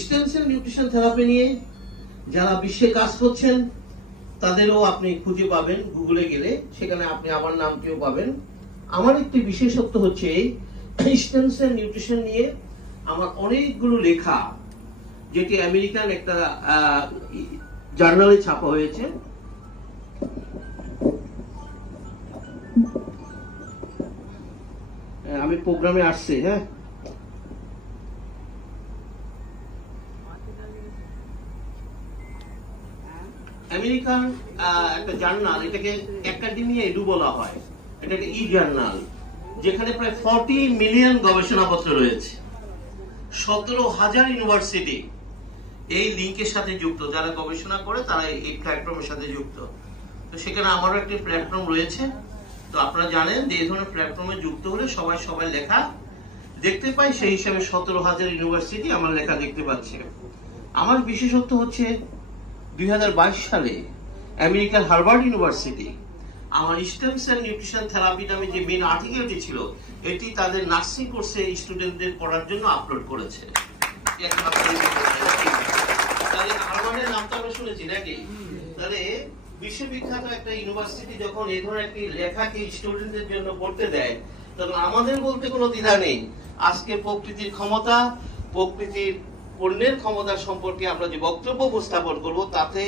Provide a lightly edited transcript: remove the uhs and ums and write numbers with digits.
Stem cell nutrition therapy নিয়ে যারা বিশ্বে কাজ করছেন তাদেরও আপনি খুঁজে পাবেন গুগলে গেলে, সেখানে আপনি আমার নামটিও পাবেন। আমার একটি বিশেষত্ব হচ্ছে স্টেম সেল নিউট্রিশন নিয়ে আমার অনেকগুলো লেখা, যেটি আমেরিকান একটা জার্নালে ছাপা হয়েছে। আমি প্রোগ্রামে আসছি, হ্যাঁ, আমেরিকান একটা জার্নাল, এটাকে একাডেমিয়া এডু বলা হয়, এটাকে ই জার্নাল, যেখানে প্রায় 40 মিলিয়ন গবেষণাপত্র রয়েছে, 17,000 ইউনিভার্সিটি এই লিঙ্কের সাথে যুক্ত। যারা গবেষণা করে তারা এই প্ল্যাটফর্মের সাথে যুক্ত। তো সেখানে আমারও একটি প্ল্যাটফর্ম রয়েছে। তো আপনারা জানেন যে এই ধরনের প্ল্যাটফর্মে যুক্ত হলে সবাই লেখা দেখতে পায়, সেই হিসাবে 17,000 ইউনিভার্সিটি আমার লেখা দেখতে পাচ্ছে। আমার বিশেষত্ব হচ্ছে 2022 সালে আমেরিকার হার্ভার্ড ইউনিভার্সিটি আমার স্টেম সেল নিউট্রিশন থেরাপি নামে যে মেন আর্টিকেলটি ছিল, এটি তাদের নার্সিং কোর্সে স্টুডেন্টদের পড়ার জন্য আপলোড করেছে। হার্ভার্ডের নামটা আমরা শুনেছি নাকি? তাহলে বিশ্ববিখ্যাত একটা ইউনিভার্সিটি যখন এই ধরনের একটি লেখাকে স্টুডেন্টদের জন্য পড়তে দেয়, তখন আমাদের বলতে কোনো দ্বিধা নেই। আজকে প্রকৃতির ক্ষমতা, প্রকৃতির পণ্যের ক্ষমতা সম্পর্কে আমরা যে বক্তব্য উপস্থাপন করব, তাতে